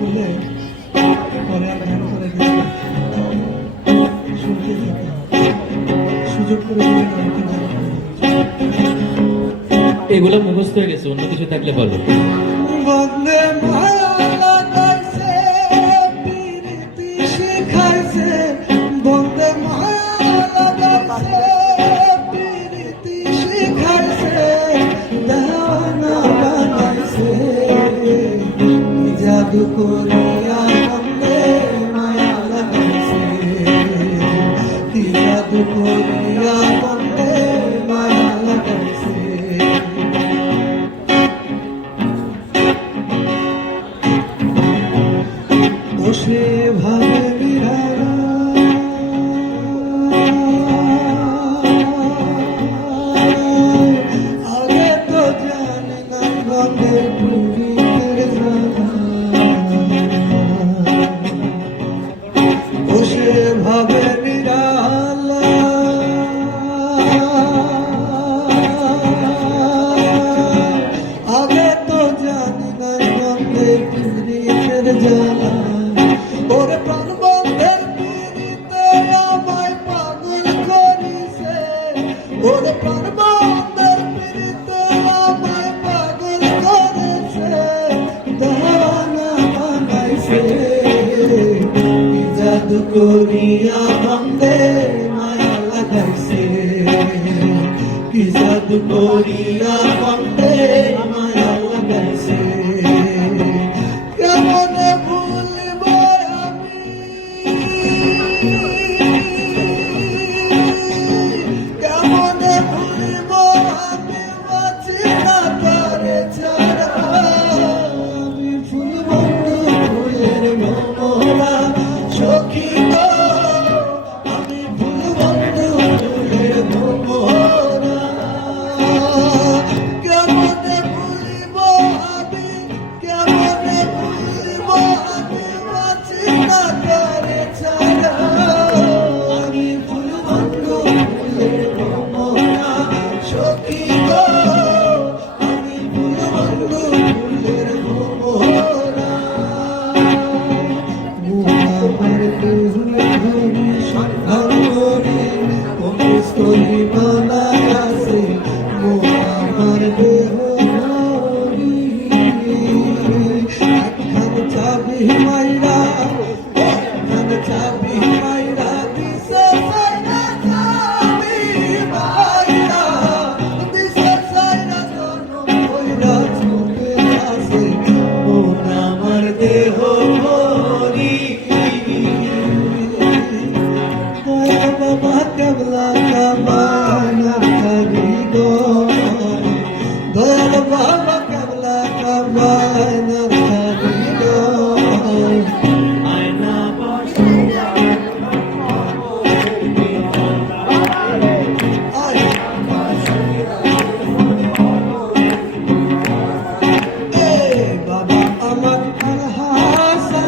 বলে পরে আর ধ্যান করে শুনতে যেতে সুযোগ করে দিলে গানটি ভালো করে। এগুলো মুখস্থ হয়ে গেছে, অন্য কিছু থাকলে বলো। বন্দে মায়া লাগাইছে প্রীতি শিখাইছে, বন্দে মায়া লাগাইছে প্রীতি শিখাইছে, দেওয়ানা বানাইছে জাদু করিয়া বন্দে মায়া লাগাইছে, কি জাদু করিয়া বন্দে মায়া লাগাইছে। বসে ভাবে বিহারা আগে তো জানি না গঙ্গের পুরীর জ্বালা, বসে ভাবে নিরালা আগে তো জানি না গঙ্গের পুরীর জ্বালা। ওরে প্রাণ বন্ধের পিড়িতে আমায় পাগল করিছে, ওরে প্রাণ বন্ধের পিড়িতে আমায় পাগল করেছে, দেওয়ানা বানাইছে কি জাদু করিয়া বন্দে মায়া লাগাইছে, কি জাদু করিয়া বন্দে মায়া লাগাইছে। কেমনে ভুলব আমি, কেমনে ভুলব আমি বাঁচি না তারে ছাড়া, আমি ফুল বন্ধু ফুলের মোরা সখী গো, আমি ফুল বন্ধু ফুলের মোরা। কেমনে ভুলব আমি, কেমনে ভুলব আমি বাঁচি না তারে ছাড়া, আমি ফুল বন্ধু ফুলের মোরা সখী গো, আমি ফুল বন্ধু ফুলের মোরা। আমার দেহ ধরি সন্ধান করি অমৃতস্থলী বানায় আছে, আমার দেহ ধরি একখান চাবি মাইরা, একখান চাবি মাইরা দিছে সাইরা, চাবি মাইরা দিছে সাইরা, জনম কইরা চুপে আছে মন আমার দেহ ভরি। দয়া বাবা কেবলা কাবানা খাবি গো, দয়াল বাবা কেবলা কাবানা খাবি গো, আয়না বসাইয়া বাবা আমার হাসা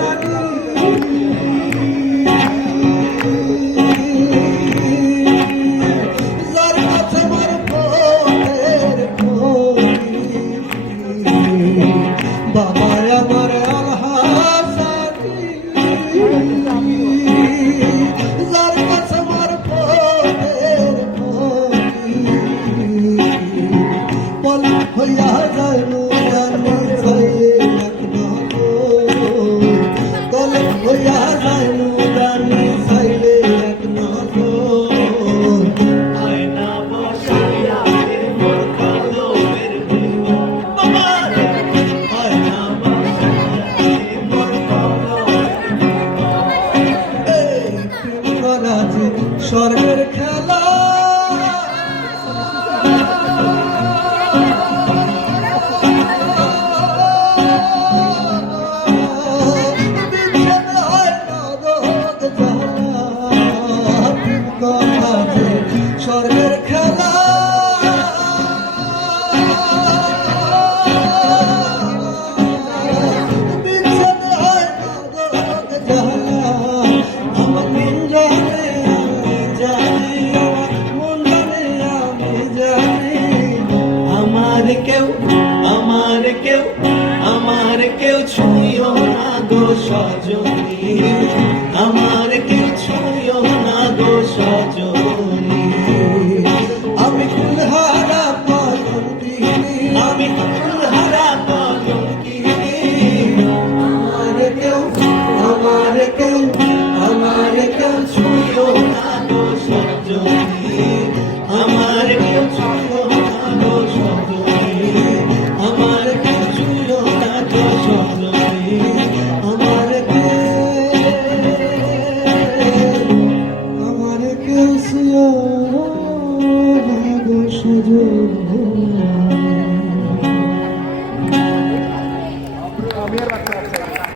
সজনী, আমার কিছুও না গো সজনী। আমি কুলহারা পালঙ্কিনী, আমি ফুলহারা কলঙ্কিনী, আমার কেউ ছুঁয়ো না গো সজনী, আমার কেউ ছুঁয়ো না গো সজনী, আমার কেউ ছুঁয়ো না গো সজনী, আমার কেউ সুয় না গো সজনী।